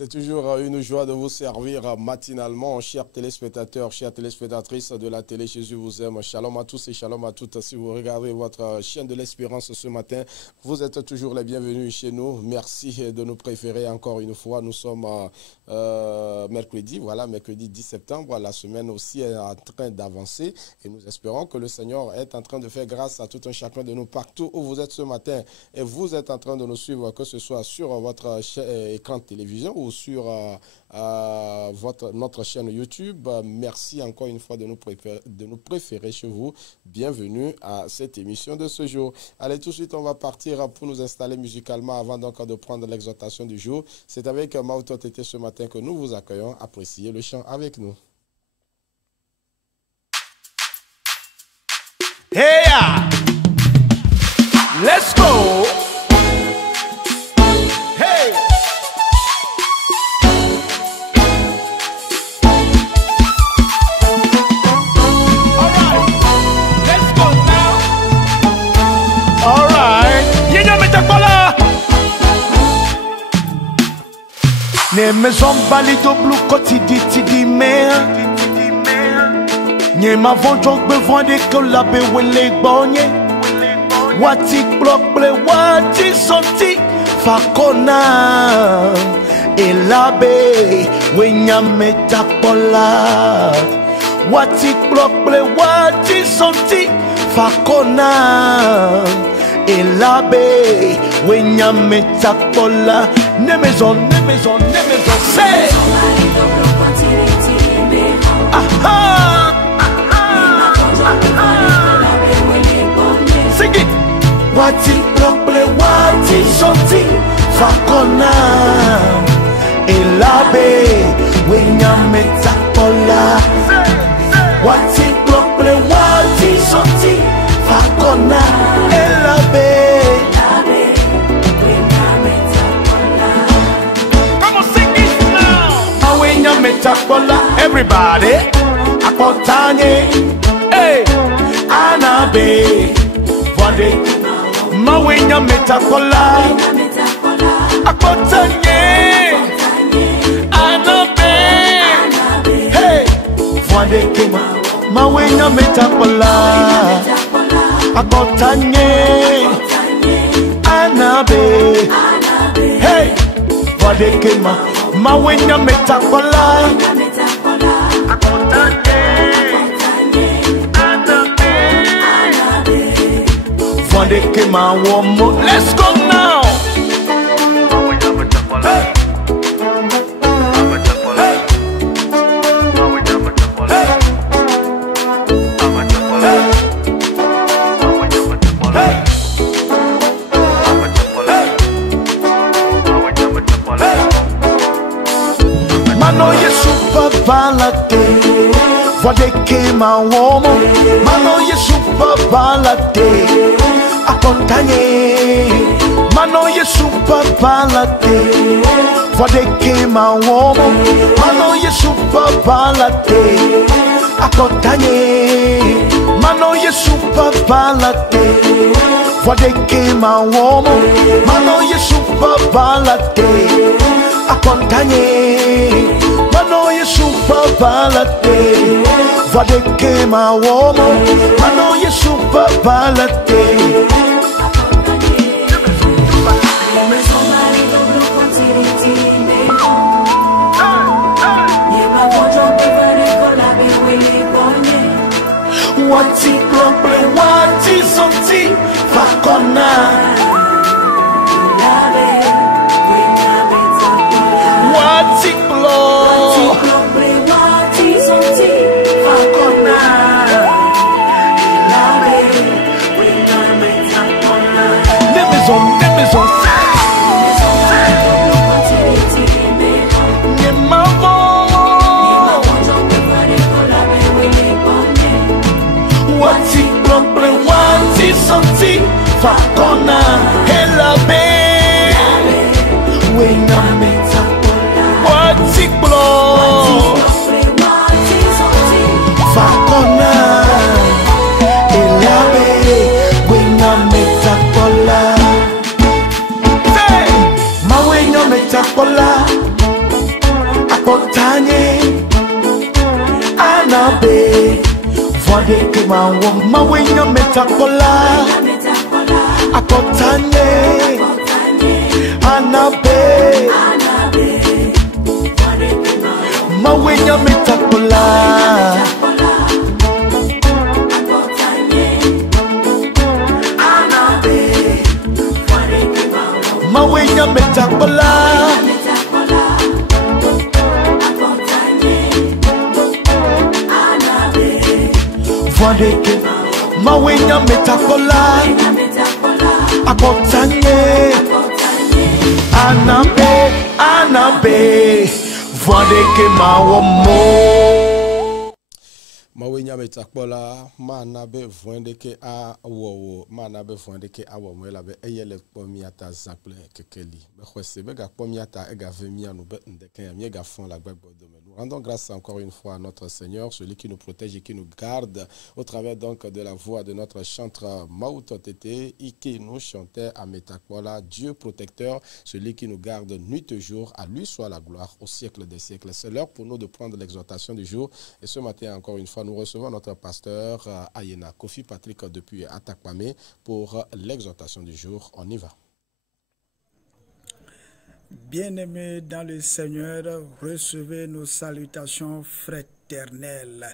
C'est toujours une joie de vous servir matinalement, chers téléspectateurs, chères téléspectatrices de la télé. Jésus vous aime. Shalom à tous et shalom à toutes. Si vous regardez votre chaîne de l'espérance ce matin, vous êtes toujours les bienvenus chez nous. Merci de nous préférer encore une fois. Nous sommes mercredi 10 septembre. La semaine aussi est en train d'avancer et nous espérons que le Seigneur est en train de faire grâce à tout un chacun de nous partout où vous êtes ce matin. Et vous êtes en train de nous suivre, que ce soit sur votre écran de télévision ou sur notre chaîne YouTube. Merci encore une fois de nous préférer chez vous. Bienvenue à cette émission de ce jour. Allez, tout de suite, on va partir pour nous installer musicalement avant donc de prendre l'exhortation du jour. C'est avec Mauto Tété ce matin que nous vous accueillons. Appréciez le chant avec nous. Hey, let's go. Hey. All right, let's go now. All right, yenye metakola. Ne maison bali do blue kotidi tidi mea. Nye ma vonjong bevan de ke la be wele bonye. Wati blok ble wati sonti fakona. E la be wenya metakola. Wati blok ble wati sonti fakona. E la be wenya metakola. Ne maison, ne maison, ne maison. Say. Aha. Sing it. Wati blople wati sonti fakona. Elabe wenya metakola. Wati blople wati sonti fakona. Elabe wenya metakola. Come on, sing it now. Wenya metakola, everybody. Akotanye, hey, anabe, vande, mawenya metakola, akotanye, anabe, hey, vande kema, mawenya metakola, akotanye, anabe, hey, vande kema, mawenya metakola. Let's go now. Hey. Mano Yesu babalate, vade kema womo. Mano Yesu babalate, accompagne. Mano Yesu babalate, vade kema womo. Mano Yesu babalate, accompagne. Mano Yesu babalate, vade kema womo. Mano Yesu babalate, accompagne. Mano Yesu babalate, vade kema womo. Mano Yesu babalate. Wati blople wati sonti fakona. Wati blople wati sonti fakona. Ne maison, ne maison. Wati blople wati sonti fakona. Elabe wena metakola. Wati blople wati sonti fakona. Elabe wena metakola. Hey, ma wena metakola. akotanye anabe vode ke mawenya metakola akotanye anabe mawenya metakola mawenya metakola Vandeke mawenya metakola akotanye anabe vandeke mawomo Mawenya metakpola manabe vwendeke a wowo manabe vwendeke a womo elabe eyele kpomiata zaple kekeli bekhwese bega kpomiata ega vemianu be ndeke amiega fond la gbegbo domaine. Nous rendons grâce encore une fois à notre Seigneur, celui qui nous protège et qui nous garde au travers donc de la voix de notre chanteur Maouto Tété et qui nous chantait à Metakpola, Dieu protecteur, celui qui nous garde nuit et jour, à lui soit la gloire au siècle des siècles. C'est l'heure pour nous de prendre l'exhortation du jour et ce matin encore une fois nous recevons notre pasteur Ayena Kofi Patrick depuis Atakpame pour l'exhortation du jour. On y va. Bien-aimés dans le Seigneur, recevez nos salutations fraternelles.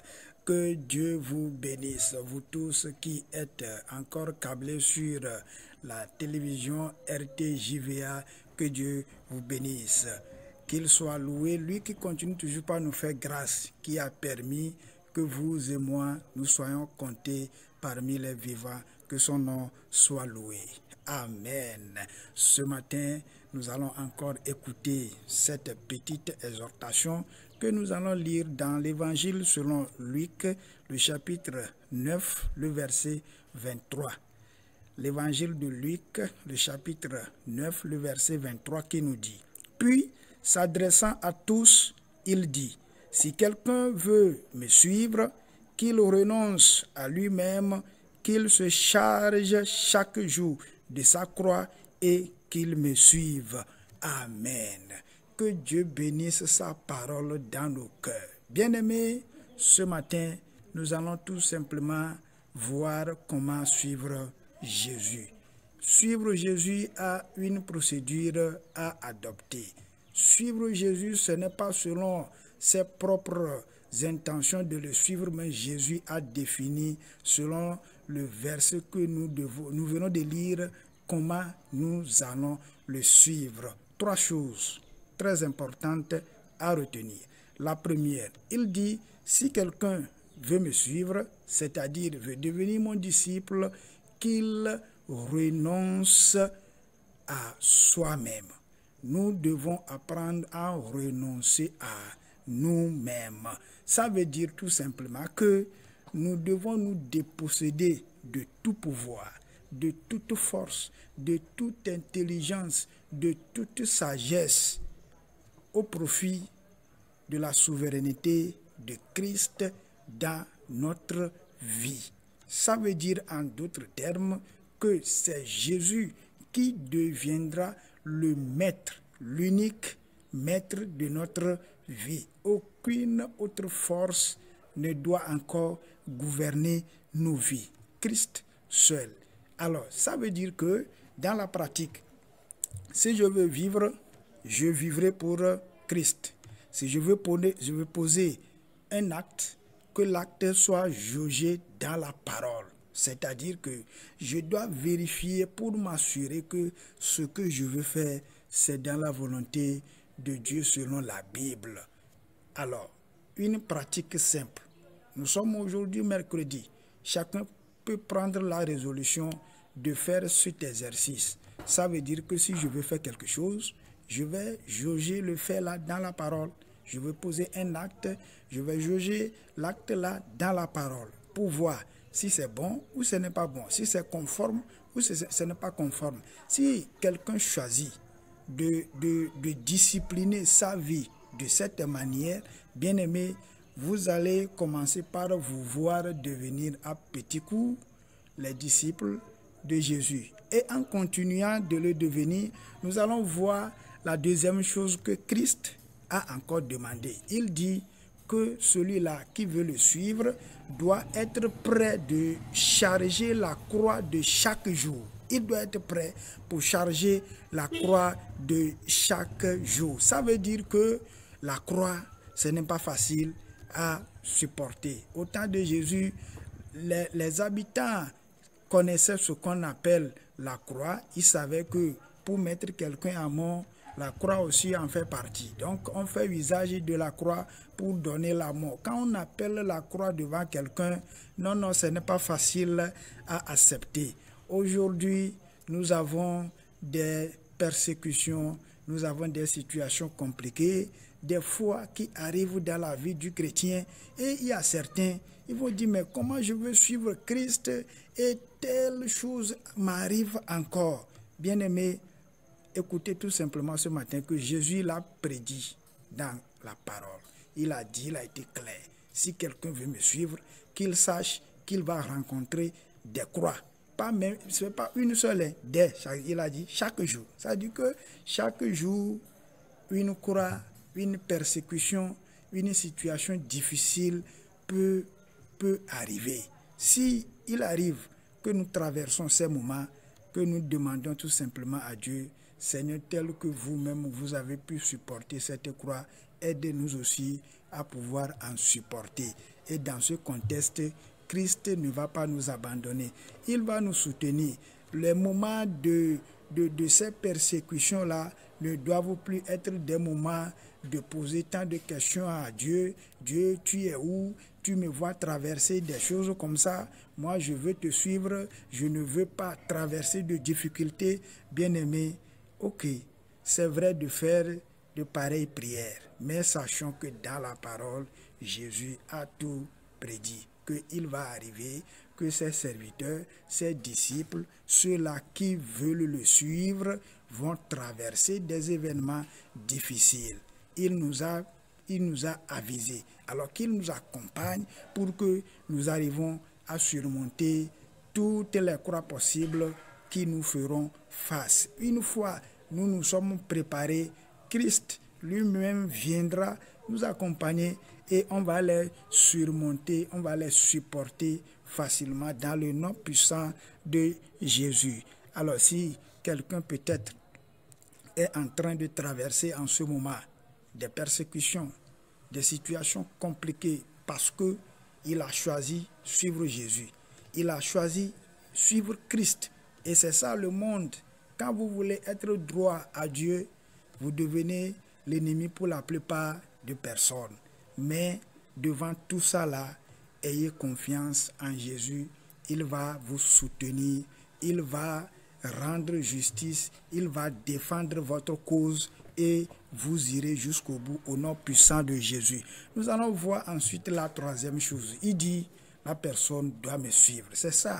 Que Dieu vous bénisse, vous tous qui êtes encore câblés sur la télévision RTJVA, que Dieu vous bénisse. Qu'il soit loué, lui qui continue toujours par nous faire grâce, qui a permis que vous et moi, nous soyons comptés parmi les vivants, que son nom soit loué. Amen. Ce matin, nous allons encore écouter cette petite exhortation que nous allons lire dans l'évangile selon Luc, le chapitre 9, le verset 23. L'évangile de Luc, le chapitre 9, le verset 23 qui nous dit: Puis, s'adressant à tous, il dit: Si quelqu'un veut me suivre, qu'il renonce à lui-même, qu'il se charge chaque jour de sa croix et qu'il me suive. Amen. Que Dieu bénisse sa parole dans nos cœurs. Bien-aimés, ce matin, nous allons tout simplement voir comment suivre Jésus. Suivre Jésus a une procédure à adopter. Suivre Jésus, ce n'est pas selon ses propres intentions de le suivre, mais Jésus a défini selon le verset que nous venons de lire comment nous allons le suivre. Trois choses très importantes à retenir. La première, il dit: si quelqu'un veut me suivre, c'est-à-dire veut devenir mon disciple, qu'il renonce à soi-même. Nous devons apprendre à renoncer à nous-mêmes. Ça veut dire tout simplement que nous devons nous déposséder de tout pouvoir, de toute force, de toute intelligence, de toute sagesse au profit de la souveraineté de Christ dans notre vie. Ça veut dire en d'autres termes que c'est Jésus qui deviendra le maître, l'unique maître de notre vie. Aucune autre force ne doit encore gouverner nos vies. Christ seul. Alors, ça veut dire que dans la pratique, si je veux vivre, je vivrai pour Christ. Si je veux poser un acte, que l'acte soit jaugé dans la parole. C'est-à-dire que je dois vérifier pour m'assurer que ce que je veux faire, c'est dans la volonté de Dieu selon la Bible. Alors, une pratique simple. Nous sommes aujourd'hui mercredi. Chacun peut prendre la résolution de faire cet exercice. Ça veut dire que si je veux faire quelque chose, je vais jauger le fait là dans la parole. Je vais poser un acte, je vais jauger l'acte là dans la parole pour voir si c'est bon ou ce n'est pas bon, si c'est conforme ou ce n'est pas conforme. Si quelqu'un choisit de discipliner sa vie de cette manière, bien aimé, vous allez commencer par vous voir devenir à petits coups les disciples de Jésus. Et en continuant de le devenir, nous allons voir la deuxième chose que Christ a encore demandé. Il dit que celui-là qui veut le suivre doit être prêt de charger la croix de chaque jour. Il doit être prêt pour charger la croix de chaque jour. Ça veut dire que la croix, ce n'est pas facile à supporter. Au temps de Jésus, les habitants connaissaient ce qu'on appelle la croix. Ils savaient que pour mettre quelqu'un à mort, la croix aussi en fait partie. Donc, on fait usage de la croix pour donner la mort. Quand on appelle la croix devant quelqu'un, non, ce n'est pas facile à accepter. Aujourd'hui, nous avons des persécutions, nous avons des situations compliquées, des fois qui arrivent dans la vie du chrétien. Et il y a certains, ils vont dire, mais comment je veux suivre Christ et telle chose m'arrive encore. Bien-aimés, écoutez tout simplement ce matin que Jésus l'a prédit dans la parole. Il a dit, il a été clair. Si quelqu'un veut me suivre, qu'il sache qu'il va rencontrer des croix. Pas même, ce n'est pas une seule, il a dit chaque jour. Ça veut dire que chaque jour, une croix, une persécution, une situation difficile peut arriver. Si il arrive que nous traversons ces moments, que nous demandons tout simplement à Dieu, Seigneur, tel que vous-même, vous avez pu supporter cette croix, aidez-nous aussi à pouvoir en supporter. Et dans ce contexte, Christ ne va pas nous abandonner. Il va nous soutenir. Les moments de ces persécutions-là ne doivent plus être des moments de poser tant de questions à Dieu. Dieu, tu es où? Tu me vois traverser des choses comme ça. Moi, je veux te suivre. Je ne veux pas traverser de difficultés. Bien-aimés, ok, c'est vrai de faire de pareilles prières. Mais sachons que dans la parole, Jésus a tout prédit. Qu'il va arriver, que ses serviteurs, ses disciples, ceux-là qui veulent le suivre, vont traverser des événements difficiles. Il nous a avisés, alors qu'il nous accompagne pour que nous arrivions à surmonter toutes les croix possibles qui nous feront face. Une fois nous nous sommes préparés, Christ lui-même viendra nous accompagner et on va les surmonter, on va les supporter facilement dans le nom puissant de Jésus. Alors si quelqu'un peut-être est en train de traverser en ce moment des persécutions, des situations compliquées parce qu'il a choisi suivre Jésus, il a choisi suivre Christ. Et c'est ça le monde. Quand vous voulez être droit à Dieu, vous devenez l'ennemi pour la plupart des personnes. Mais devant tout ça là, ayez confiance en Jésus. Il va vous soutenir. Il va rendre justice. Il va défendre votre cause et vous irez jusqu'au bout au nom puissant de Jésus. Nous allons voir ensuite la troisième chose. Il dit, la personne doit me suivre. C'est ça.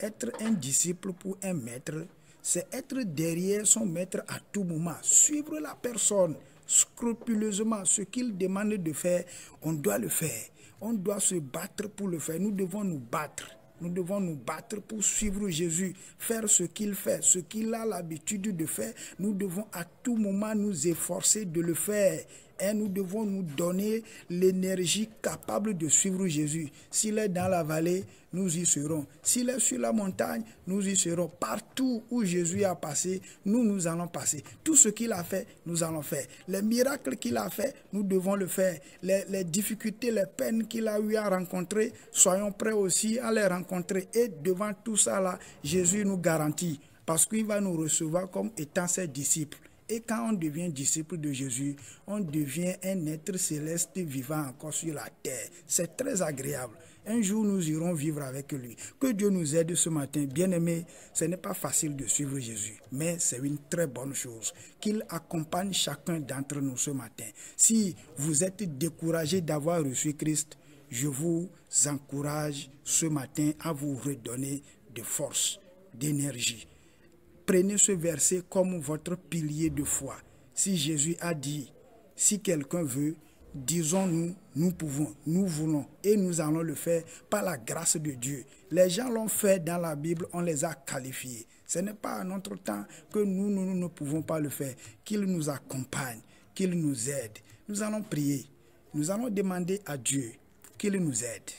Être un disciple pour un maître, c'est être derrière son maître à tout moment. Suivre la personne scrupuleusement. Ce qu'il demande de faire, on doit le faire. On doit se battre pour le faire. Nous devons nous battre. Nous devons nous battre pour suivre Jésus, faire ce qu'il fait, ce qu'il a l'habitude de faire. Nous devons à tout moment nous efforcer de le faire. Et nous devons nous donner l'énergie capable de suivre Jésus. S'il est dans la vallée, nous y serons. S'il est sur la montagne, nous y serons. Partout où Jésus a passé, nous allons passer. Tout ce qu'il a fait, nous allons faire. Les miracles qu'il a fait, nous devons le faire. Les difficultés, les peines qu'il a eu à rencontrer, soyons prêts aussi à les rencontrer. Et devant tout ça là, Jésus nous garantit, parce qu'il va nous recevoir comme étant ses disciples. Et quand on devient disciple de Jésus, on devient un être céleste vivant encore sur la terre. C'est très agréable. Un jour, nous irons vivre avec lui. Que Dieu nous aide ce matin. Bien-aimés, ce n'est pas facile de suivre Jésus, mais c'est une très bonne chose. Qu'il accompagne chacun d'entre nous ce matin. Si vous êtes découragé d'avoir reçu Christ, je vous encourage ce matin à vous redonner de force, d'énergie. Prenez ce verset comme votre pilier de foi. Si Jésus a dit, si quelqu'un veut, disons-nous, nous pouvons, nous voulons et nous allons le faire par la grâce de Dieu. Les gens l'ont fait dans la Bible, on les a qualifiés. Ce n'est pas à notre temps que nous ne pouvons pas le faire. Qu'il nous accompagne, qu'il nous aide. Nous allons prier. Nous allons demander à Dieu qu'il nous aide.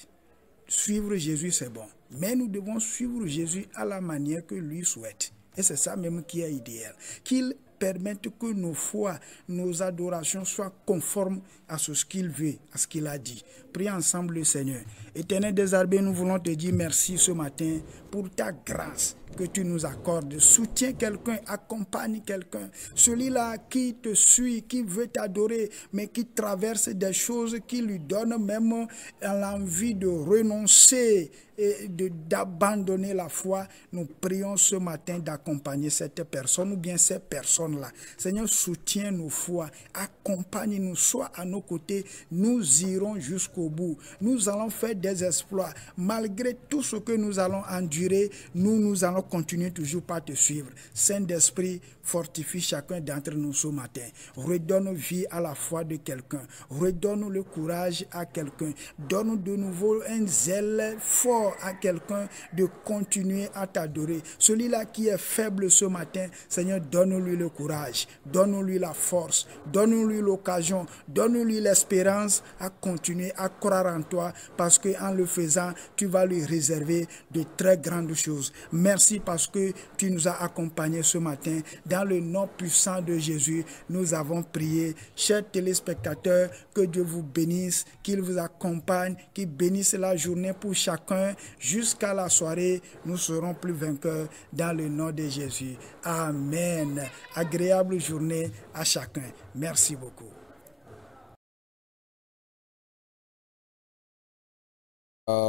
Suivre Jésus, c'est bon. Mais nous devons suivre Jésus à la manière que lui souhaite. Et c'est ça même qui est idéal. Qu'il permette que nos foi, nos adorations soient conformes à ce qu'il veut, à ce qu'il a dit. Prions ensemble le Seigneur. Éternel des armées, nous voulons te dire merci ce matin pour ta grâce que tu nous accordes. Soutiens quelqu'un, accompagne quelqu'un. Celui-là qui te suit, qui veut t'adorer, mais qui traverse des choses qui lui donnent même l'envie de renoncer et d'abandonner la foi. Nous prions ce matin d'accompagner cette personne ou bien ces personnes-là. Seigneur, soutiens nos foi, accompagne-nous, sois à nos côtés. Nous irons jusqu'au bout. Nous allons faire des exploits. Malgré tout ce que nous allons endurer, nous allons continuer toujours par te suivre. Saint-Esprit, fortifie chacun d'entre nous ce matin. Redonne vie à la foi de quelqu'un. Redonne le courage à quelqu'un. Donne de nouveau un zèle fort à quelqu'un de continuer à t'adorer. Celui-là qui est faible ce matin, Seigneur, donne-lui le courage. Donne-lui la force. Donne-lui l'occasion. Donne-lui l'espérance à continuer à croire en toi parce qu'en le faisant, tu vas lui réserver de très grandes choses. Merci parce que tu nous as accompagnés ce matin. Dans le nom puissant de Jésus, nous avons prié. Chers téléspectateurs, que Dieu vous bénisse, qu'il vous accompagne, qu'il bénisse la journée pour chacun. Jusqu'à la soirée, nous serons plus vainqueurs dans le nom de Jésus. Amen. Agréable journée à chacun. Merci beaucoup.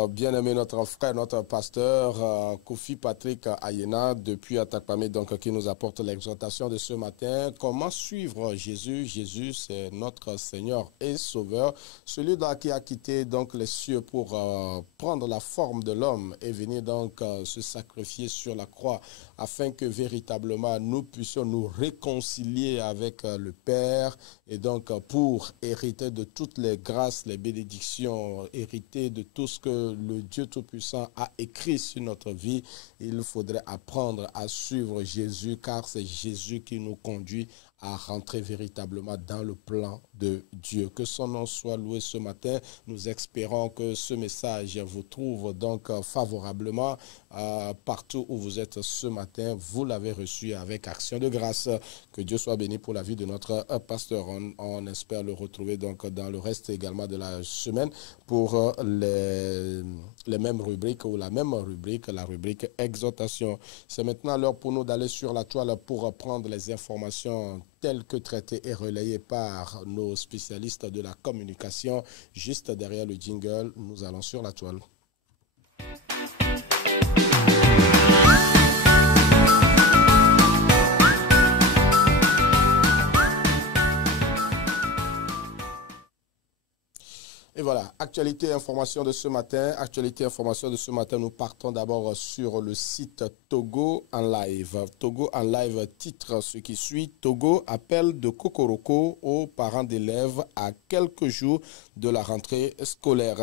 Bien-aimé notre frère, notre pasteur Kofi Patrick Ayena depuis Atakpamé, donc qui nous apporte l'exhortation de ce matin. Comment suivre Jésus? Jésus, c'est notre Seigneur et Sauveur, celui qui a quitté donc les cieux pour prendre la forme de l'homme et venir donc se sacrifier sur la croix afin que véritablement nous puissions nous réconcilier avec le Père et donc pour hériter de toutes les grâces, les bénédictions, hériter de tout ce que le Dieu Tout-Puissant a écrit sur notre vie. Il faudrait apprendre à suivre Jésus car c'est Jésus qui nous conduit à rentrer véritablement dans le plan de Dieu. Que son nom soit loué ce matin. Nous espérons que ce message vous trouve donc favorablement partout où vous êtes ce matin. Vous l'avez reçu avec action de grâce. Que Dieu soit béni pour la vie de notre pasteur. On espère le retrouver donc dans le reste également de la semaine pour les mêmes rubriques ou la même rubrique, la rubrique exhortation. C'est maintenant l'heure pour nous d'aller sur la toile pour prendre les informations telles que traitées et relayées par nos spécialistes de la communication. Juste derrière le jingle, nous allons sur la toile. Et voilà, actualité information de ce matin. Actualité information de ce matin, nous partons d'abord sur le site Togo en live. Togo en live titre ce qui suit. Togo appel de Kokoroko aux parents d'élèves à quelques jours de la rentrée scolaire.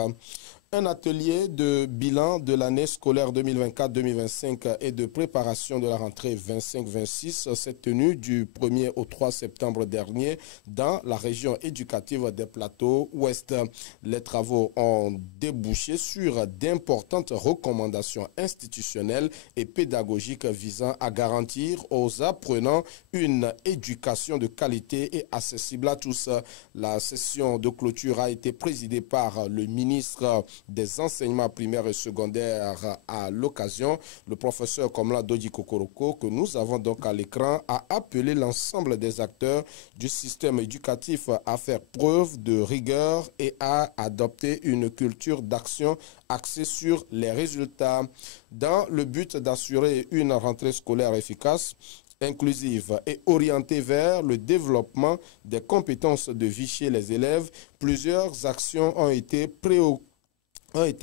Un atelier de bilan de l'année scolaire 2024-2025 et de préparation de la rentrée 25-26 s'est tenu du 1er au 3 septembre dernier dans la région éducative des Plateaux Ouest. Les travaux ont débouché sur d'importantes recommandations institutionnelles et pédagogiques visant à garantir aux apprenants une éducation de qualité et accessible à tous. La session de clôture a été présidée par le ministre des enseignements primaires et secondaires. À l'occasion, le professeur Komla Doji Kokoroko, que nous avons donc à l'écran, a appelé l'ensemble des acteurs du système éducatif à faire preuve de rigueur et à adopter une culture d'action axée sur les résultats dans le but d'assurer une rentrée scolaire efficace, inclusive et orientée vers le développement des compétences de vie chez les élèves. Plusieurs actions ont été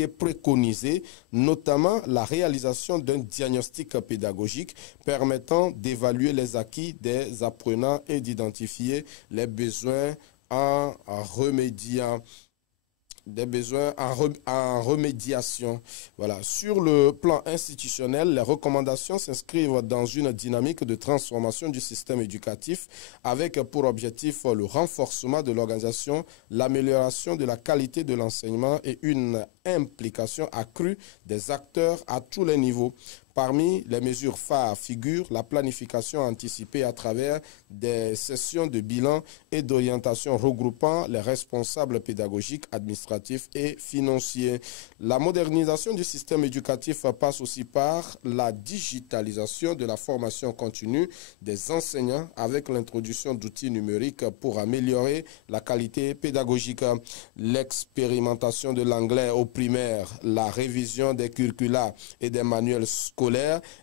préconisées, notamment la réalisation d'un diagnostic pédagogique permettant d'évaluer les acquis des apprenants et d'identifier les besoins en remédiant. des besoins en remédiation. Voilà. Sur le plan institutionnel, les recommandations s'inscrivent dans une dynamique de transformation du système éducatif avec pour objectif le renforcement de l'organisation, l'amélioration de la qualité de l'enseignement et une implication accrue des acteurs à tous les niveaux. Parmi les mesures phares figure la planification anticipée à travers des sessions de bilan et d'orientation regroupant les responsables pédagogiques, administratifs et financiers. La modernisation du système éducatif passe aussi par la digitalisation de la formation continue des enseignants avec l'introduction d'outils numériques pour améliorer la qualité pédagogique. L'expérimentation de l'anglais au primaire, la révision des curricula et des manuels scolaires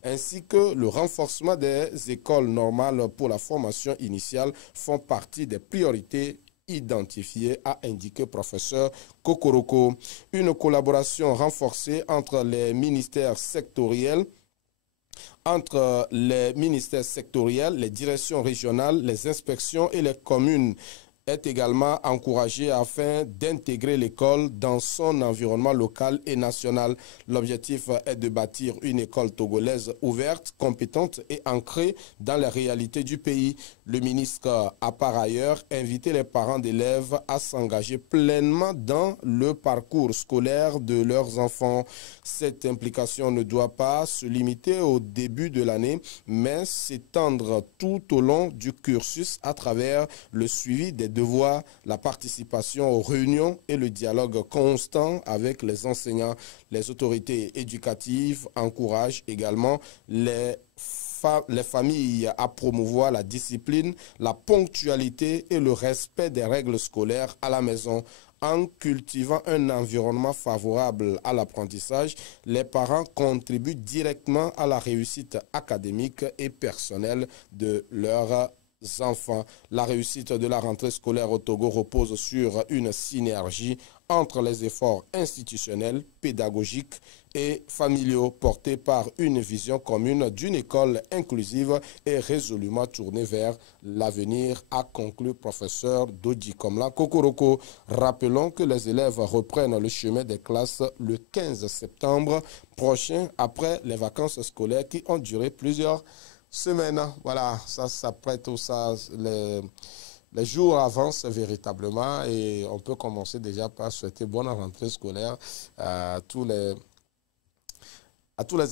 ainsi que le renforcement des écoles normales pour la formation initiale font partie des priorités identifiées, a indiqué professeur Kokoroko. Une collaboration renforcée entre les ministères sectoriels, les directions régionales, les inspections et les communes est également encouragé afin d'intégrer l'école dans son environnement local et national. L'objectif est de bâtir une école togolaise ouverte, compétente et ancrée dans les réalités du pays. Le ministre a par ailleurs invité les parents d'élèves à s'engager pleinement dans le parcours scolaire de leurs enfants. Cette implication ne doit pas se limiter au début de l'année, mais s'étendre tout au long du cursus à travers le suivi des devoirs, la participation aux réunions et le dialogue constant avec les enseignants. Les autorités éducatives encouragent également les familles à promouvoir la discipline, la ponctualité et le respect des règles scolaires à la maison. En cultivant un environnement favorable à l'apprentissage, les parents contribuent directement à la réussite académique et personnelle de leurs enfants. La réussite de la rentrée scolaire au Togo repose sur une synergie entre les efforts institutionnels, pédagogiques et familiaux portés par une vision commune d'une école inclusive et résolument tournée vers l'avenir, a conclu professeur Dodi Komla Kokoroko. Rappelons que les élèves reprennent le chemin des classes le 15 septembre prochain après les vacances scolaires qui ont duré plusieurs semaine. Voilà, ça s'apprête où ça, les jours avancent véritablement et on peut commencer déjà par souhaiter bonne rentrée scolaire à tous les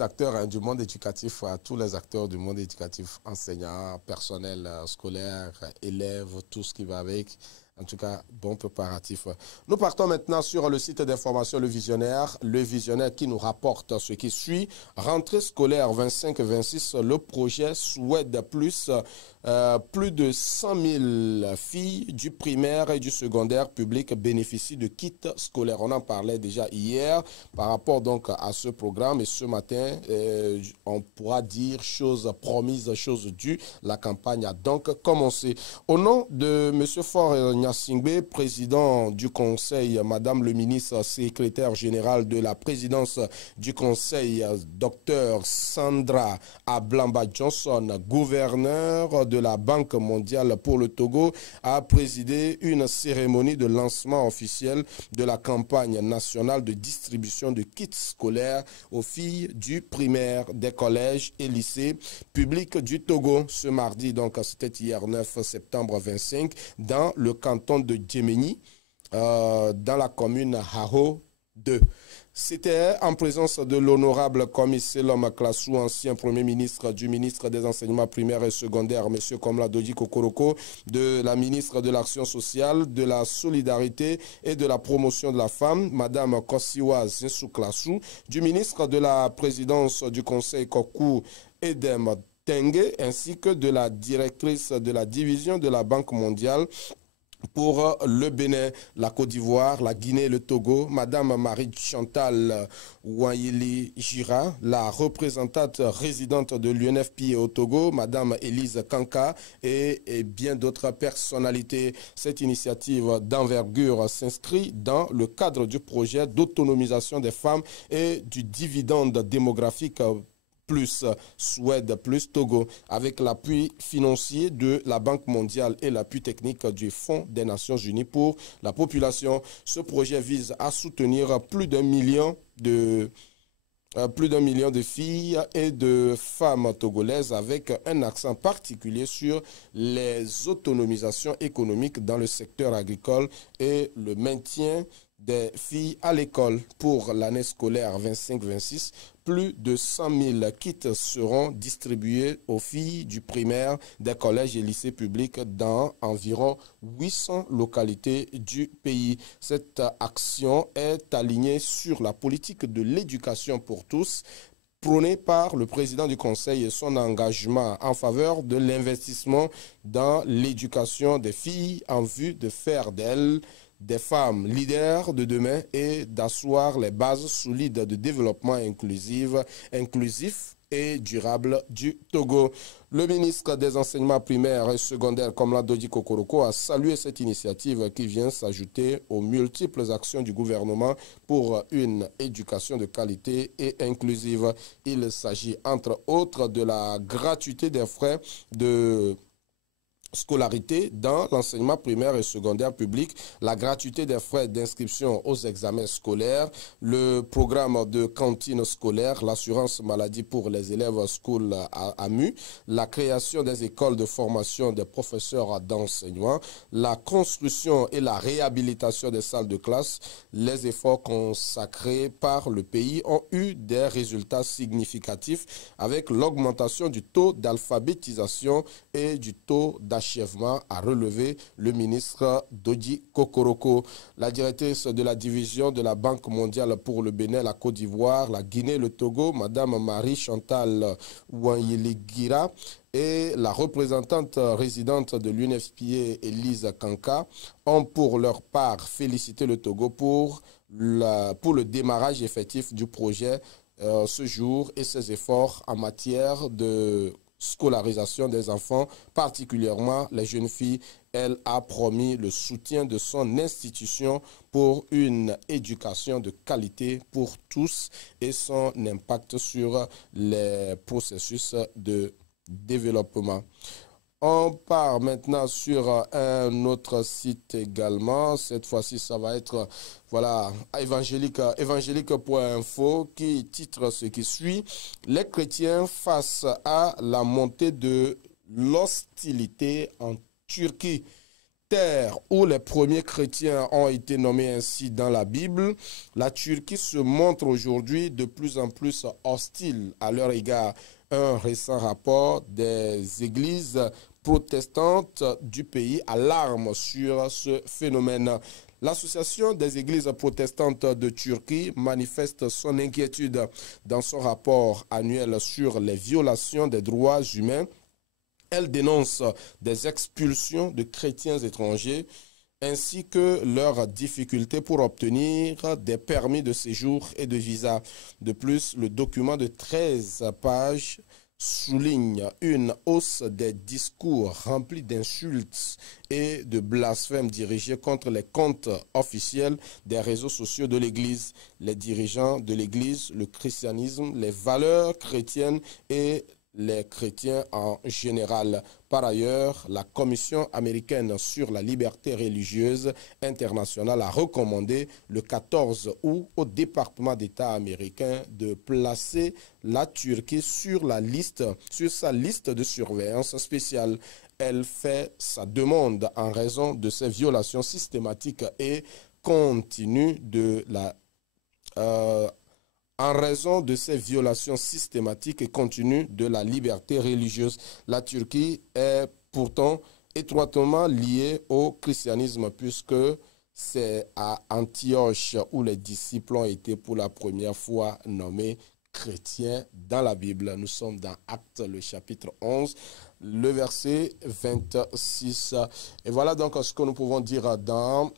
acteurs du monde éducatif, à tous les acteurs du monde éducatif, enseignants, personnel scolaire, élèves, tout ce qui va avec. En tout cas, bon préparatif. Nous partons maintenant sur le site d'information Le Visionnaire qui nous rapporte ce qui suit. Rentrée scolaire 25-26, le projet souhaite plus de 100 000 filles du primaire et du secondaire public bénéficient de kits scolaires. On en parlait déjà hier par rapport donc à ce programme et ce matin, on pourra dire chose promise, chose due. La campagne a donc commencé. Au nom de M. Faure Singbe, président du Conseil, Madame le ministre secrétaire général de la présidence du Conseil, Dr Sandra Ablamba Johnson, gouverneur de la Banque mondiale pour le Togo, a présidé une cérémonie de lancement officiel de la campagne nationale de distribution de kits scolaires aux filles du primaire, des collèges et lycées publics du Togo. Ce mardi, donc c'était hier 9 septembre 25, dans le canton de Djemeni, dans la commune Haro 2. C'était en présence de l'honorable commissaire Loma Klassou, ancien premier ministre du ministre des enseignements primaires et secondaires, M. Komla Dodi Kokoroko, de la ministre de l'Action sociale, de la solidarité et de la promotion de la femme, Mme Kosiwa Zinsou Klassou, du ministre de la présidence du Conseil Kokou Edem Tengue, ainsi que de la directrice de la division de la Banque mondiale pour le Bénin, la Côte d'Ivoire, la Guinée et le Togo, Madame Marie-Chantal Wanyili Gira, la représentante résidente de l'UNFPA au Togo, Madame Élise Kanka et bien d'autres personnalités. Cette initiative d'envergure s'inscrit dans le cadre du projet d'autonomisation des femmes et du dividende démographique plus Suède plus Togo, avec l'appui financier de la Banque mondiale et l'appui technique du Fonds des Nations Unies pour la population. Ce projet vise à soutenir plus d'1 million de filles et de femmes togolaises avec un accent particulier sur les autonomisations économiques dans le secteur agricole et le maintien des filles à l'école. Pour l'année scolaire 25-26, plus de 100 000 kits seront distribués aux filles du primaire des collèges et lycées publics dans environ 800 localités du pays. Cette action est alignée sur la politique de l'éducation pour tous, prôné par le président du Conseil et son engagement en faveur de l'investissement dans l'éducation des filles en vue de faire d'elles des femmes leaders de demain et d'asseoir les bases solides de développement inclusif et durable du Togo. Le ministre des Enseignements primaires et secondaires, Komla Dodi Kokoroko, a salué cette initiative qui vient s'ajouter aux multiples actions du gouvernement pour une éducation de qualité et inclusive. Il s'agit entre autres de la gratuité des frais de scolarité dans l'enseignement primaire et secondaire public, la gratuité des frais d'inscription aux examens scolaires, le programme de cantine scolaire, l'assurance maladie pour les élèves school AMU, la création des écoles de formation des professeurs d'enseignement, la construction et la réhabilitation des salles de classe. Les efforts consacrés par le pays ont eu des résultats significatifs avec l'augmentation du taux d'alphabétisation et du taux d'achèvement, a relevé le ministre Dodi Kokoroko. La directrice de la division de la Banque mondiale pour le Bénin, la Côte d'Ivoire, la Guinée, le Togo, Madame Marie-Chantal Ouanyiligira, et la représentante résidente de l'UNFPA, Elise Kanka, ont pour leur part félicité le Togo pour le démarrage effectif du projet ce jour et ses efforts en matière de scolarisation des enfants, particulièrement les jeunes filles. Elle a promis le soutien de son institution pour une éducation de qualité pour tous et son impact sur les processus de développement. On part maintenant sur un autre site également. Cette fois-ci, ça va être voilà, évangélique.info qui titre ce qui suit. Les chrétiens face à la montée de l'hostilité en Turquie. Terre où les premiers chrétiens ont été nommés ainsi dans la Bible, la Turquie se montre aujourd'hui de plus en plus hostile à leur égard. Un récent rapport des églises protestantes du pays alarme sur ce phénomène. L'Association des églises protestantes de Turquie manifeste son inquiétude dans son rapport annuel sur les violations des droits humains. Elle dénonce des expulsions de chrétiens étrangers ainsi que leurs difficultés pour obtenir des permis de séjour et de visa. De plus, le document de 13 pages souligne une hausse des discours remplis d'insultes et de blasphèmes dirigés contre les comptes officiels des réseaux sociaux de l'Église, les dirigeants de l'Église, le christianisme, les valeurs chrétiennes et les chrétiens en général. Par ailleurs, la Commission américaine sur la liberté religieuse internationale a recommandé le 14 août au département d'État américain de placer la Turquie sur sa liste de surveillance spéciale. Elle fait sa demande en raison de ces violations systématiques et continues de la en raison de ces violations systématiques et continues de la liberté religieuse. La Turquie est pourtant étroitement liée au christianisme puisque c'est à Antioche où les disciples ont été pour la première fois nommés chrétiens dans la Bible. Nous sommes dans Actes, le chapitre 11, le verset 26. Et voilà donc ce que nous pouvons dire dans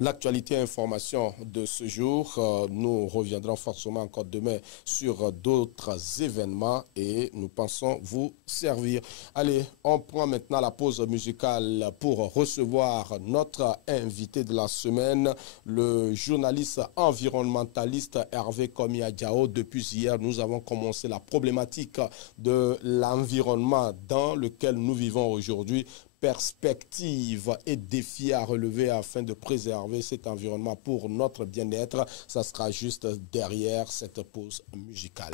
l'actualité et information de ce jour. Nous reviendrons forcément encore demain sur d'autres événements et nous pensons vous servir. Allez, on prend maintenant la pause musicale pour recevoir notre invité de la semaine, le journaliste environnementaliste Hervé Komia Diao. Depuis hier, nous avons commencé la problématique de l'environnement dans lequel nous vivons aujourd'hui. Perspectives et défis à relever afin de préserver cet environnement pour notre bien-être. Ça sera juste derrière cette pause musicale.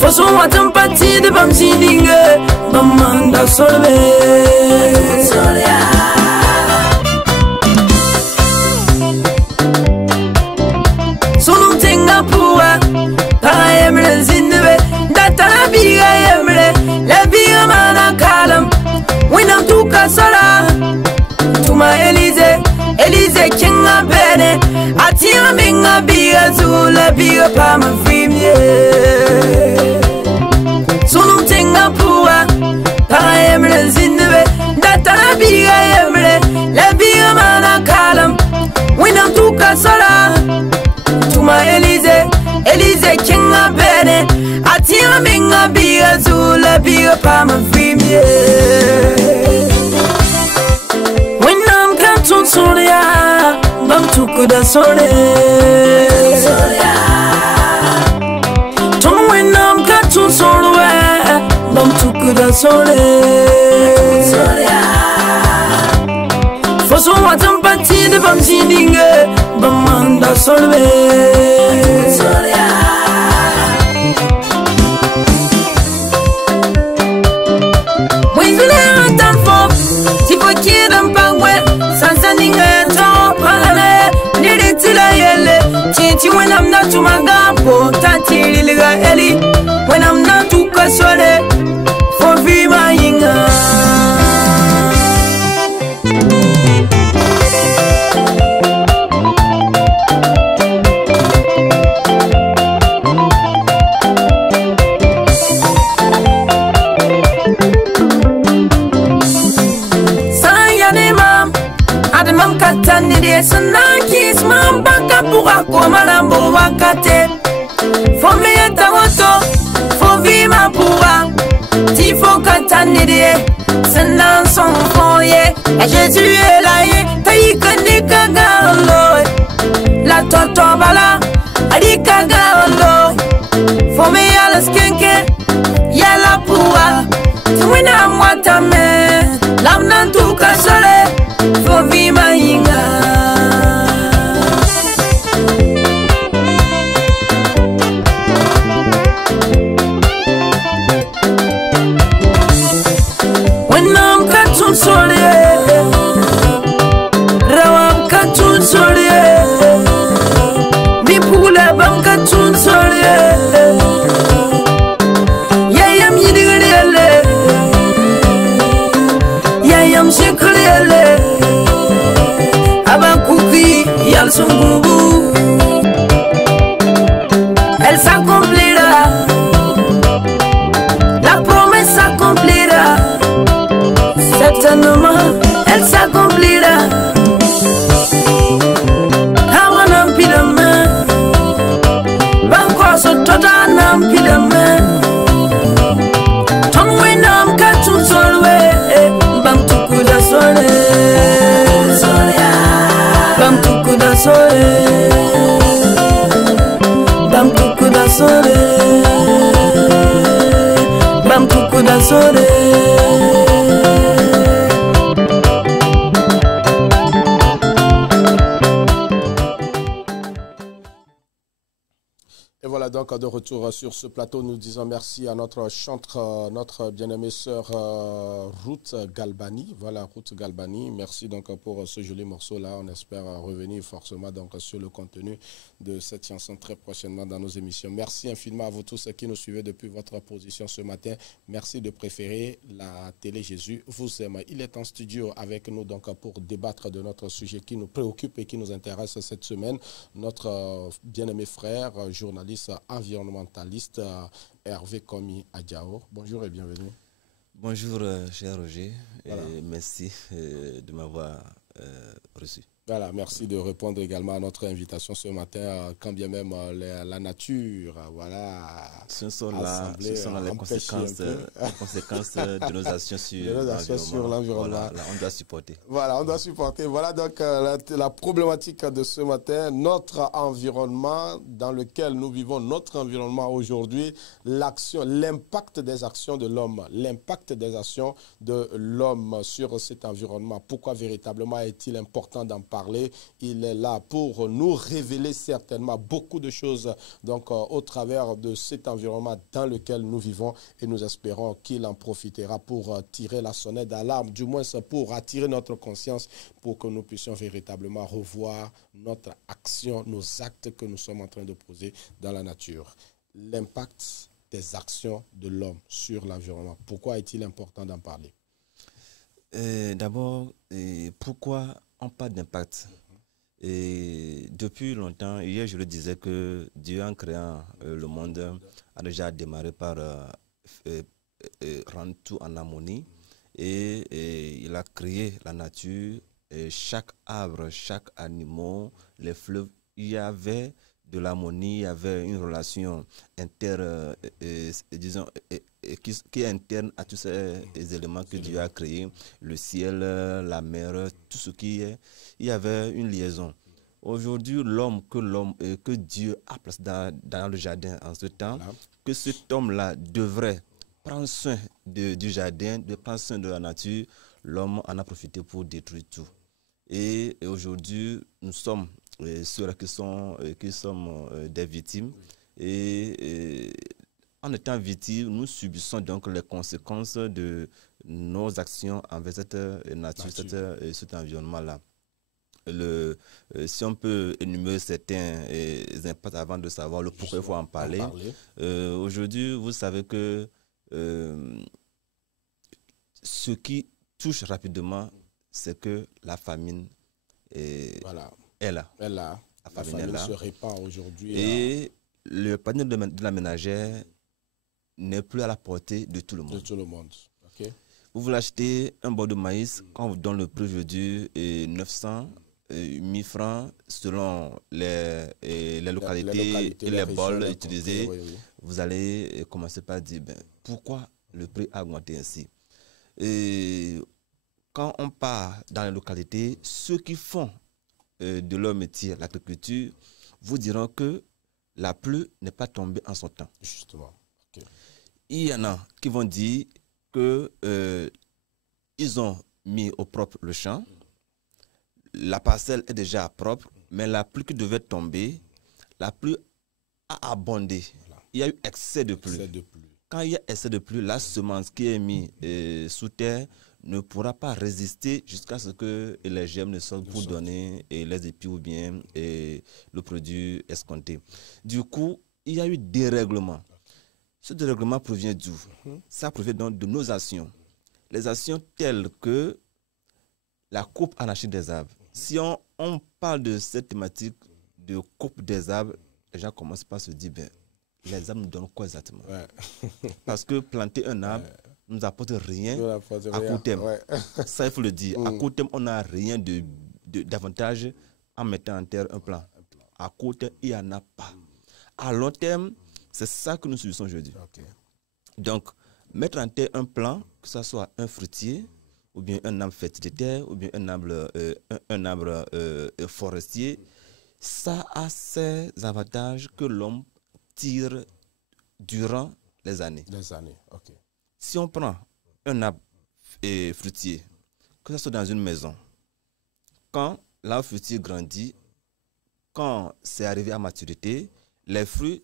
Façon à ton parti de bam siningue, bamanda solve. Solo tenga pua, para emre zinve, data la biga emre, la biga mana kalam. Winam tuka sala, tuma Elize kinga bene, atia minga biga zula biga pa ma frimye. Solo tenga pua, para emre zinve, data la biga emre, la biga mana kalam. Winam tuka sala, tuma Elize kinga bene, atia minga biga zula biga pa ma frimye. Soria, bam tuku da sole. Ton wenam katu solwe, bam tuku da sole. Foso watan pati de bam sininge, bam manda solwe. Wenzule atan fop, tipo kidam pangwe. When I'm not to my gapo, Tati Liga Eli, when I'm not to Kasore, for Viva Inga. Sanakis mam baka pura komalambo wakate. Fo meyeta woto, fo vima pura. Tifo katanidie, sanan son foye. Et Jésus est là, taïka nika galo. La toto bala, adika galo. Fo meya la skenke, yala pura. Tuwina mwatame, lamnan tuka sole. Fo vima inga. Rawam katun solie, mi pula bam katun solie. Yayam yidigale, yayam shekale. Aban kuki yal sungubu, elle s'accomplira. La promesse s'accomplira. Certainement, elle s'accomplira. Amanam pilame, banko so tota nam pilame. Ton wenam katun solwe, bam tuku da sole. Bam tuku da sole. Bam tuku da sole. Bam tuku da sole. Donc donc de retour sur ce plateau. Nous disons merci à notre chantre, notre bien-aimée sœur Ruth Galbani. Voilà, Ruth Galbani. Merci donc pour ce joli morceau-là. On espère revenir forcément donc sur le contenu de cette chanson très prochainement dans nos émissions. Merci infiniment à vous tous qui nous suivez depuis votre position ce matin. Merci de préférer la télé Jésus vous aime. Il est en studio avec nous donc pour débattre de notre sujet qui nous préoccupe et qui nous intéresse cette semaine. Notre bien-aimé frère, journaliste environnementaliste Hervé Komi Adjao. Bonjour et bienvenue. Bonjour cher Roger, voilà. Et merci de m'avoir reçu. Voilà, merci de répondre également à notre invitation ce matin, quand bien même la nature, voilà, ce sont là les conséquences de nos actions sur l'environnement. Voilà, on doit supporter. Voilà, on doit supporter. Voilà donc la problématique de ce matin, notre environnement dans lequel nous vivons, notre environnement aujourd'hui, l'impact des actions de l'homme, sur cet environnement. Pourquoi véritablement est-il important d'en parler? Il est là pour nous révéler certainement beaucoup de choses donc, au travers de cet environnement dans lequel nous vivons et nous espérons qu'il en profitera pour tirer la sonnette d'alarme, du moins pour attirer notre conscience pour que nous puissions véritablement revoir notre action, nos actes que nous sommes en train de poser dans la nature. L'impact des actions de l'homme sur l'environnement. Pourquoi est-il important d'en parler? D'abord, pourquoi on parle d'impact? Et depuis longtemps, hier je le disais que Dieu en créant le monde a déjà démarré par rendre tout en harmonie et il a créé la nature, et chaque arbre, chaque animal, les fleuves, il y avait de l'harmonie, il y avait une relation qui est interne à tous ces éléments que Dieu a créés, le ciel, la mer, tout ce qui est, il y avait une liaison. Aujourd'hui, l'homme que Dieu a placé dans le jardin en ce temps, voilà, que cet homme-là devrait prendre soin du jardin, de prendre soin de la nature, l'homme en a profité pour détruire tout. Et aujourd'hui, nous sommes ceux-là qui sommes des victimes. Et en étant victimes, nous subissons donc les conséquences de nos actions envers cette nature, cet environnement-là. Si on peut énumérer certains impacts avant de savoir le pourquoi il faut en parler. Aujourd'hui, vous savez que ce qui touche rapidement, c'est que la famine est là. La famine se répand aujourd'hui. Et le panier de la ménagère n'est plus à la portée de tout le monde. Okay. Vous voulez acheter un bol de maïs, quand on vous donne le prix aujourd'hui, 900, 1000 francs, selon les localités et les bols utilisés, oui. Vous allez commencer par dire, pourquoi le prix a augmenté ainsi? Et quand on part dans les localités, ceux qui font de leur métier, l'agriculture, vous diront que la pluie n'est pas tombée en son temps. Justement. Okay. Il y en a qui vont dire que ils ont mis au propre le champ, la parcelle est déjà propre, mais la pluie qui devait tomber, la pluie a abondé. Voilà. Il y a eu excès de pluie. Quand il y a excès de pluie, la semence qui est mise sous terre ne pourra pas résister jusqu'à ce que les germes ne sortent pour donner les épis ou bien le produit escompté. Du coup, il y a eu dérèglement. Ce dérèglement provient d'où? Ça provient donc de nos actions. Les actions telles que la coupe anarchique des arbres. Si on parle de cette thématique de coupe des arbres, les gens commencent par se dire, les arbres nous donnent quoi exactement? Parce que planter un arbre ne nous apporte rien à court terme. Ça, il faut le dire. À court terme, on n'a rien d'avantage en mettant en terre un plant. À court terme, il n'y en a pas. À long terme, c'est ça que nous subissons aujourd'hui. Okay. Donc, mettre en terre un plant, que ce soit un fruitier, ou bien un arbre fertilitaire, ou bien un arbre forestier, ça a ses avantages que l'homme tire durant les années. Okay. Si on prend un arbre fruitier, que ce soit dans une maison, quand l'arbre fruitier grandit, quand c'est arrivé à maturité, les fruits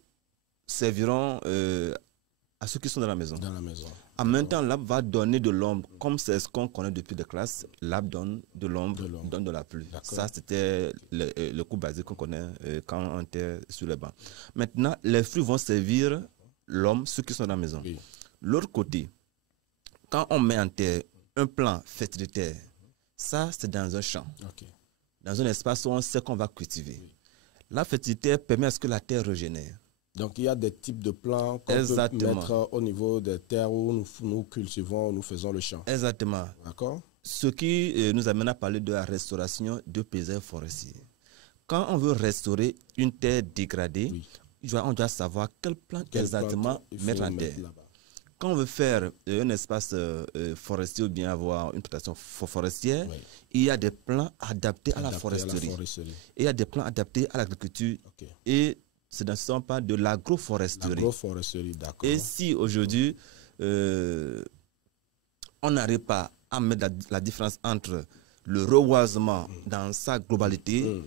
serviront à ceux qui sont dans la maison. Dans la maison. En même temps, l'arbre va donner de l'ombre. Comme c'est ce qu'on connaît depuis des classes, l'arbre donne de l'ombre, donne de la pluie. Ça, c'était le coup basique qu'on connaît quand on était sur les bancs. Maintenant, les fruits vont servir l'homme, ceux qui sont dans la maison. Oui. L'autre côté, quand on met en terre un plan fertilitaire, ça, c'est dans un champ. Okay. Dans un espace où on sait qu'on va cultiver. Oui. La fertilité permet à ce que la terre régénère. Donc, il y a des types de plants qu'on peut mettre au niveau des terres où nous cultivons, nous faisons le champ. Exactement. D'accord. Ce qui nous amène à parler de la restauration de paysages forestiers. Quand on veut restaurer une terre dégradée, oui, on doit savoir quelle plante exactement mettre en terre. Quand on veut faire un espace forestier ou bien avoir une plantation forestière, oui, il y a des plans adaptés à la foresterie. Et il y a des plans adaptés à l'agriculture. Okay. Et ce ne sont pas de l'agroforesterie. L'agroforesterie, d'accord. Et si aujourd'hui, on n'arrive pas à mettre la différence entre le reboisement dans sa globalité,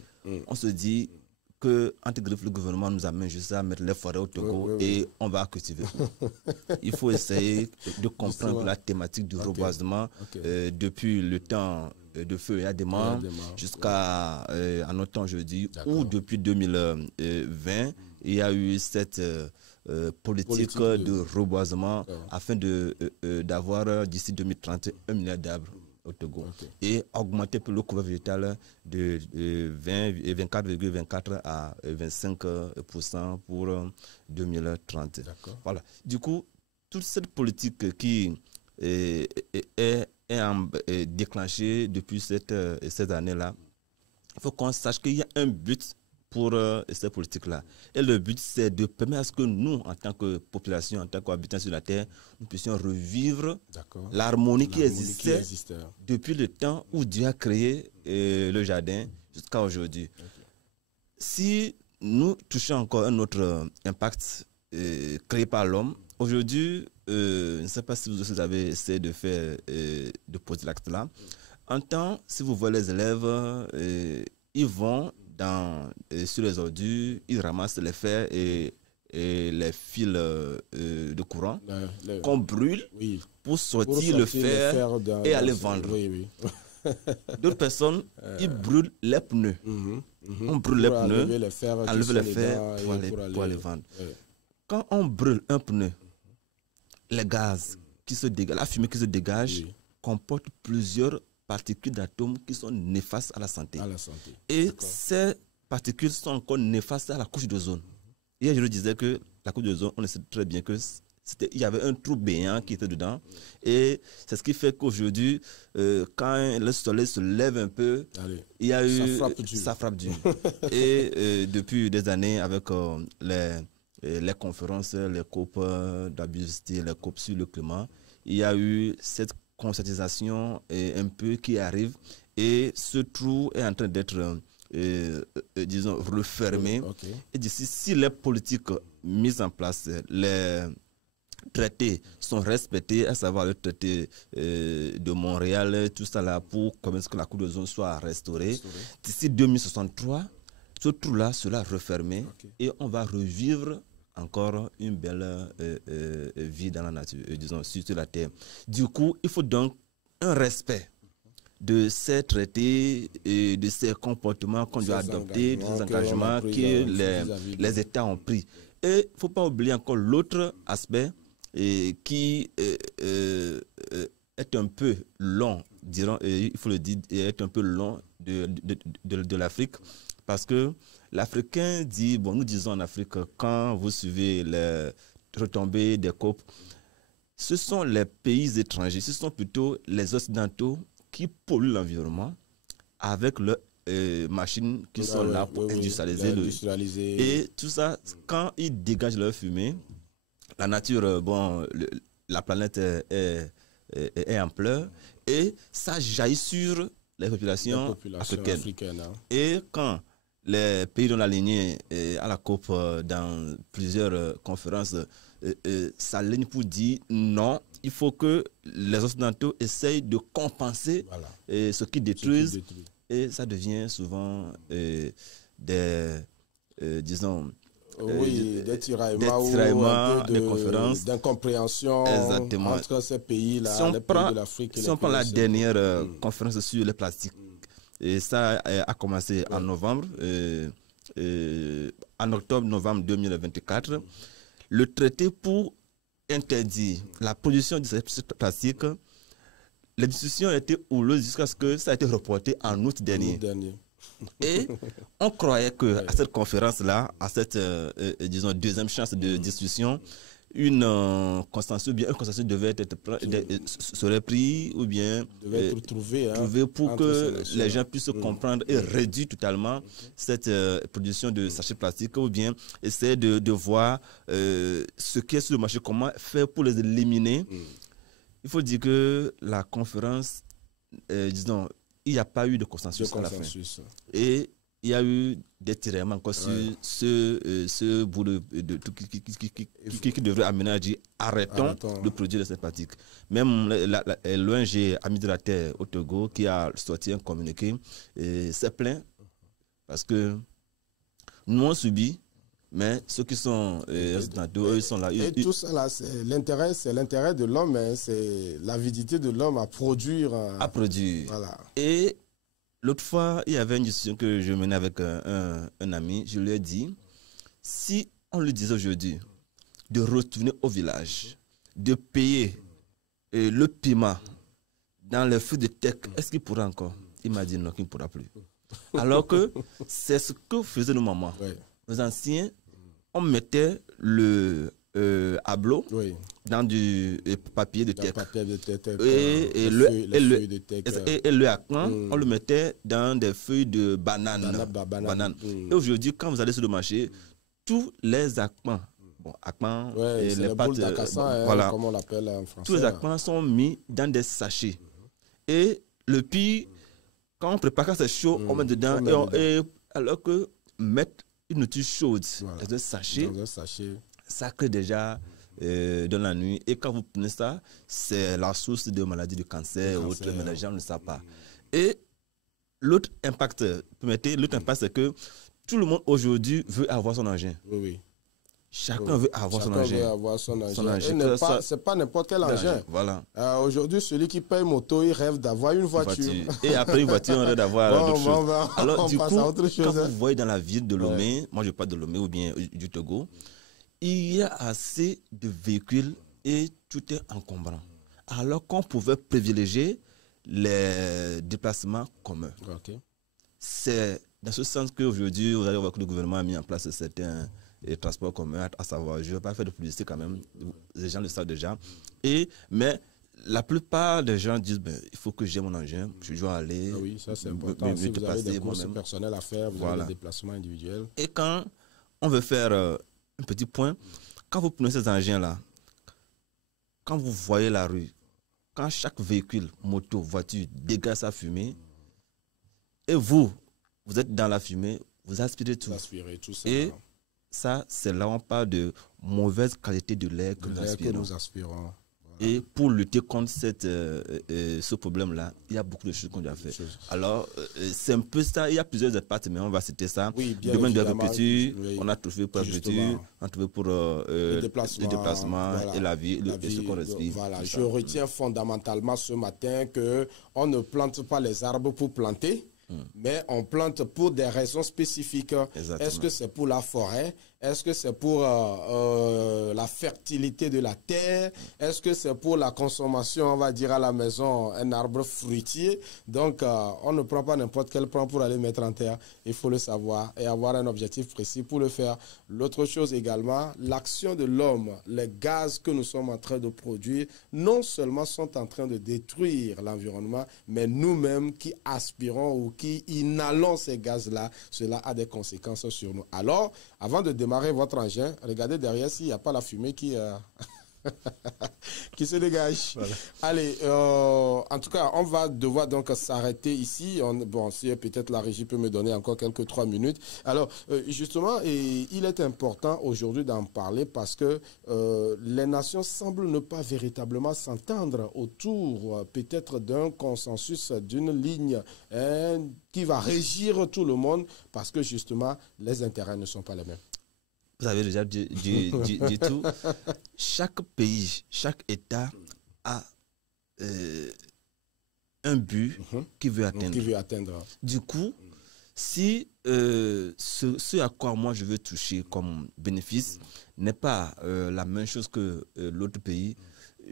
on se dit que le gouvernement nous amène juste à mettre les forêts au Togo et on va cultiver. Il faut essayer de comprendre la thématique du reboisement depuis le temps de feu et adément jusqu'à en notre temps aujourd'hui, ou depuis 2020, il y a eu cette politique de reboisement afin d'avoir d'ici 2030 1 milliard d'arbres au Togo et augmenter le couvert végétal de 24,24 à 25% pour 2030. Voilà. Du coup, toute cette politique qui est déclenchée depuis cette année-là, il faut qu'on sache qu'il y a un but pour cette politique-là. Et le but, c'est de permettre à ce que nous, en tant que population, en tant qu'habitants sur la Terre, nous puissions revivre l'harmonie qui existait depuis le temps où Dieu a créé le jardin jusqu'à aujourd'hui. Si nous touchons encore un autre impact créé par l'homme, aujourd'hui, je ne sais pas si vous avez essayé de faire, de poser l'acte là. En temps, si vous voyez les élèves, ils vont sur les ordures, ils ramassent les fers et les fils de courant qu'on brûle pour sortir le fer et aller vendre. D'autres personnes, ils brûlent les pneus. On brûle les pneus, enlever les fers pour aller vendre. Quand on brûle un pneu, les gaz qui se dégagent, la fumée qui se dégage comporte plusieurs particules d'atomes qui sont néfastes à la santé. Et ces particules sont encore néfastes à la couche d'ozone. Hier, je le disais que la couche d'ozone, on sait très bien que il y avait un trou béant qui était dedans. Et c'est ce qui fait qu'aujourd'hui, quand le soleil se lève un peu, il y a eu... Ça frappe dur. Et depuis des années, avec les conférences, les COP de la biodiversité, les COP sur le climat, il y a eu cette conscientisation un peu qui arrive et ce trou est en train d'être disons refermé et d'ici si les politiques mises en place, les traités sont respectés, à savoir le traité de Montréal, tout ça là pour que la couche d'ozone soit restaurée, d'ici 2063 ce trou là sera refermé et on va revivre encore une belle vie dans la nature, disons, sur la terre. Du coup, il faut donc un respect de ces traités et de ces comportements qu'on doit adopter, des engagements que les États ont pris. Et il ne faut pas oublier encore l'autre aspect qui est un peu long, il faut le dire, est un peu long de l'Afrique. Parce que l'Africain dit, bon, nous disons en Afrique, quand vous suivez les retombées des COP, ce sont les pays étrangers, ce sont plutôt les Occidentaux qui polluent l'environnement avec leurs machines qui sont là pour industrialiser. Et tout ça, quand ils dégagent leur fumée, la nature, la planète est en pleurs et ça jaillit sur les populations africaines. Et quand les pays dont la lignée à la COP dans plusieurs conférences s'alignent pour dire non, il faut que les Occidentaux essayent de compenser ce qu'ils détruisent. Et ça devient souvent disons, oui, des tiraillements, des conférences, d'incompréhension entre ces pays-là, les pays de l'Afrique. Si on prend la dernière conférence sur le plastique, et ça a commencé en novembre, en octobre-novembre 2024, le traité pour interdire la production de ces plastiques, les discussions étaient houleuses jusqu'à ce que ça a été reporté en août dernier. Et on croyait qu'à cette conférence-là, à cette disons, deuxième chance de discussion, une consensus devait être serait pris ou bien devait être trouvé pour que les gens puissent comprendre et réduire totalement cette production de sachets plastiques ou bien essayer de voir ce qui est sur le marché, comment faire pour les éliminer. Il faut dire que la conférence, disons, il n'y a pas eu de consensus à la fin. Et il y a eu des tiraillements encore sur ce bout qui devrait amener à dire arrêtons de produire ces plastiques. Même l'ONG Amis de la Terre au Togo qui a sorti un communiqué s'est plaint parce que nous on subit, mais ceux qui sont résidents, ils sont là. Et tout ça là, c'est l'intérêt de l'homme, hein, c'est l'avidité de l'homme à produire. Voilà. Et l'autre fois, il y avait une discussion que je menais avec un ami. Je lui ai dit, si on lui disait aujourd'hui de retourner au village, de payer le paiement dans les feux de tech, est-ce qu'il pourra encore? Il m'a dit non, qu'il ne pourra plus. Alors que c'est ce que faisaient nos mamans. Nos anciens, on mettait le hablo dans du papier de tech. Et le akpan, on le mettait dans des feuilles de banane. Et aujourd'hui, quand vous allez sur le marché, tous les akpans, et les pâtes d'Akassa, comme on l'appelle en français. Tous les akpans sont mis dans des sachets. Et le pire, quand on prépare, quand c'est chaud, on met dedans. Alors que mettre une nourriture chaude dans un sachet, ça crée déjà dans la nuit. Et quand vous prenez ça, c'est la source de maladies de cancer ou autres, mais les gens ne le savent pas. Et l'autre impact, c'est que tout le monde aujourd'hui veut avoir son engin. Chacun veut avoir son engin. Ce n'est pas n'importe quel engin. Voilà. Aujourd'hui, celui qui paye moto, il rêve d'avoir une voiture. Et après une voiture, on rêve d'avoir d'autres choses. Alors, du coup, quand vous voyez dans la ville de Lomé, moi je parle de Lomé ou bien du Togo, il y a assez de véhicules et tout est encombrant. Alors qu'on pouvait privilégier les déplacements communs. C'est dans ce sens qu'aujourd'hui, vous allez voir que le gouvernement a mis en place certains transports communs, à savoir, je ne vais pas faire de publicité quand même, les gens le savent déjà. Mais la plupart des gens disent, il faut que j'ai mon engin, je dois aller. Oui, ça c'est important. Si vous avez des courses personnelles à faire, vous avez des déplacements individuels. Et quand on veut faire un petit point, quand vous prenez ces engins-là, quand vous voyez la rue, quand chaque véhicule, moto, voiture dégage sa fumée, et vous êtes dans la fumée, vous aspirez tout. Et ça, c'est là où on parle de mauvaise qualité de l'air que nous aspirons. Et pour lutter contre ce problème-là, il y a beaucoup de choses qu'on doit faire. Alors, c'est un peu ça. Il y a plusieurs impacts, mais on va citer ça. Le domaine de l'agriculture, on a trouvé pour l'agriculture, on a trouvé pour le déplacement et la vie, et ce qu'on respire. Voilà. Je retiens fondamentalement ce matin qu'on ne plante pas les arbres pour planter, mais on plante pour des raisons spécifiques. Est-ce que c'est pour la forêt? Est-ce que c'est pour la fertilité de la terre? Est-ce que c'est pour la consommation, on va dire à la maison, un arbre fruitier? Donc, on ne prend pas n'importe quel plan pour aller mettre en terre. Il faut le savoir et avoir un objectif précis pour le faire. L'autre chose également, l'action de l'homme, les gaz que nous sommes en train de produire, non seulement sont en train de détruire l'environnement, mais nous-mêmes qui aspirons ou qui inhalons ces gaz-là, cela a des conséquences sur nous. Alors, avant de démarrer votre engin, regardez derrière s'il n'y a pas la fumée qui se dégage. Voilà. Allez, en tout cas, on va devoir donc s'arrêter ici. Bon, si peut-être la régie peut me donner encore quelques 3 minutes. Alors, justement, il est important aujourd'hui d'en parler parce que les nations semblent ne pas véritablement s'entendre autour peut-être d'un consensus, d'une ligne qui va régir tout le monde parce que justement, les intérêts ne sont pas les mêmes. vous avez déjà dit tout. Chaque pays, chaque État a un but qu'il veut atteindre. Du coup, si ce à quoi moi je veux toucher comme bénéfice n'est pas la même chose que l'autre pays,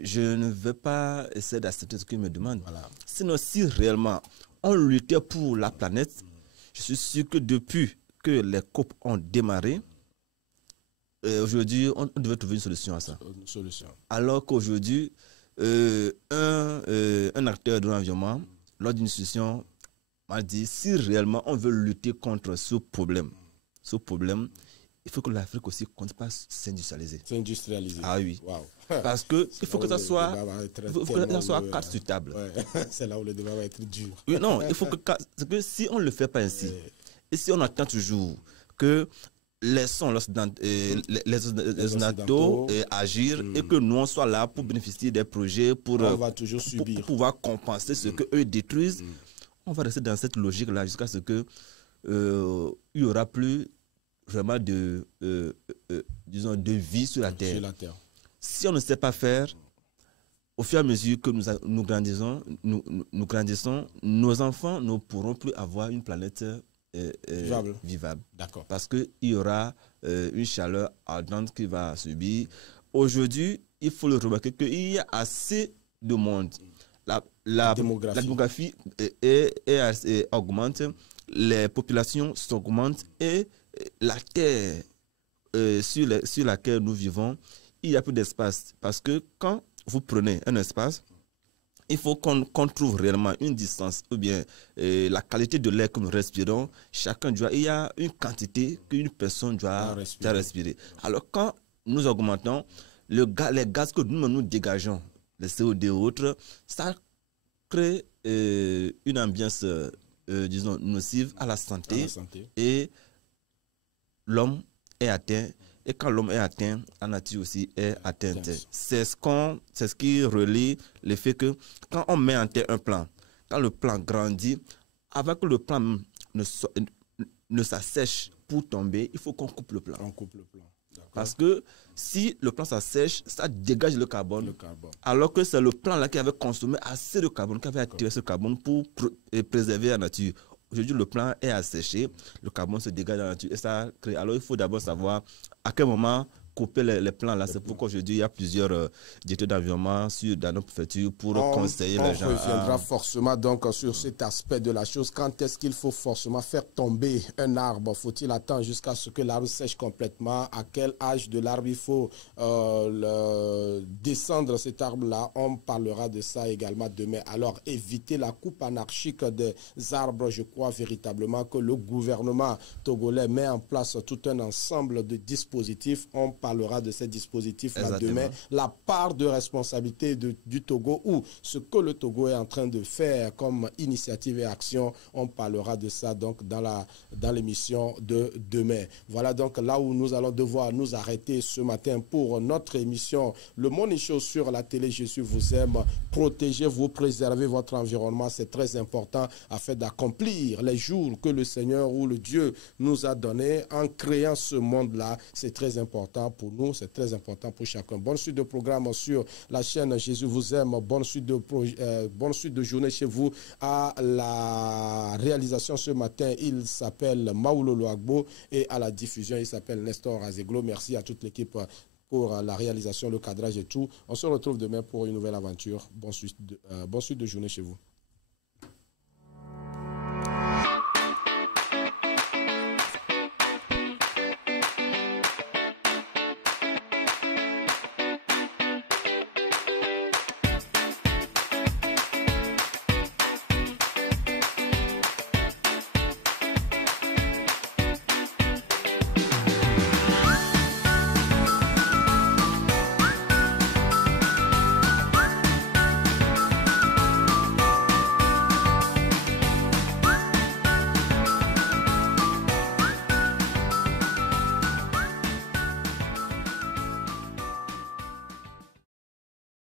je ne vais pas essayer d'accepter ce qu'il me demande. Voilà. Sinon, si réellement on luttait pour la planète, je suis sûr que depuis que les COP ont démarré, aujourd'hui, on devait trouver une solution à ça. Une solution. Alors qu'aujourd'hui, un acteur de l'environnement, lors d'une discussion, m'a dit, si réellement on veut lutter contre ce problème, il faut que l'Afrique aussi ne compte pas s'industrialiser. S'industrialiser. Ah oui. Wow. Parce qu'il faut que ça soit, carte sur table. Ouais. C'est là où le débat va être dur. Oui, non, il faut que si on ne le fait pas ainsi, et si on attend toujours que les Occidentaux agir et que nous on soit là pour bénéficier des projets, pour pouvoir compenser ce qu'eux détruisent, on va rester dans cette logique-là jusqu'à ce que il n'y aura plus vraiment de vie sur la Terre. Si on ne sait pas faire, au fur et à mesure que nous grandissons, nos enfants ne pourront plus avoir une planète vivable. D'accord. Parce qu'il y aura une chaleur ardente qui va subir. Aujourd'hui, il faut le remarquer qu'il y a assez de monde. La démographie augmente, les populations s'augmentent et la terre sur laquelle nous vivons, il y a plus d'espace. Parce que quand vous prenez un espace, il faut qu'on trouve réellement une distance ou bien la qualité de l'air que nous respirons. Il y a une quantité qu'une personne doit respirer. Alors quand nous augmentons, les gaz que nous dégageons, les CO2 et autres, ça crée une ambiance, nocive à la santé. Et l'homme est atteint. Et quand l'homme est atteint, la nature aussi est atteinte. C'est ce qui relie le fait que quand on met en terre un plan, quand le plan grandit, avant que le plan ne s'assèche pour tomber, il faut qu'on coupe le plan. Parce que si le plan s'assèche, ça dégage le carbone. Alors que c'est le plan là qui avait consommé assez de carbone, qui avait attiré ce carbone pour préserver la nature. Aujourd'hui, le plan est asséché, le carbone se dégage dans la nature et ça crée. Alors, il faut d'abord savoir à quel moment couper les plans là. C'est pourquoi aujourd'hui, il y a plusieurs études d'environnement dans nos préfectures pour conseiller les gens. On reviendra forcément donc sur cet aspect de la chose. Quand est-ce qu'il faut forcément faire tomber un arbre? Faut-il attendre jusqu'à ce que l'arbre sèche complètement? À quel âge de l'arbre il faut descendre cet arbre-là? On parlera de ça également demain. Alors, éviter la coupe anarchique des arbres. Je crois véritablement que le gouvernement togolais met en place tout un ensemble de dispositifs. On parlera de ces dispositifs-là demain. La part de responsabilité du Togo ou ce que le Togo est en train de faire comme initiative et action, on parlera de ça donc dans l'émission de demain. Voilà donc là où nous allons devoir nous arrêter ce matin pour notre émission Le Morning Show sur la télé Jésus vous aime. Protégez-vous, préservez votre environnement, c'est très important afin d'accomplir les jours que le Seigneur ou le Dieu nous a donnés en créant ce monde-là. C'est très important pour nous, c'est très important pour chacun. Bonne suite de programme sur la chaîne Jésus vous aime. Bonne suite de journée chez vous. À la réalisation ce matin, il s'appelle Maoulolo Agbo et à la diffusion, il s'appelle Nestor Azeglo. Merci à toute l'équipe pour la réalisation, le cadrage et tout. On se retrouve demain pour une nouvelle aventure. Bonne suite de journée chez vous.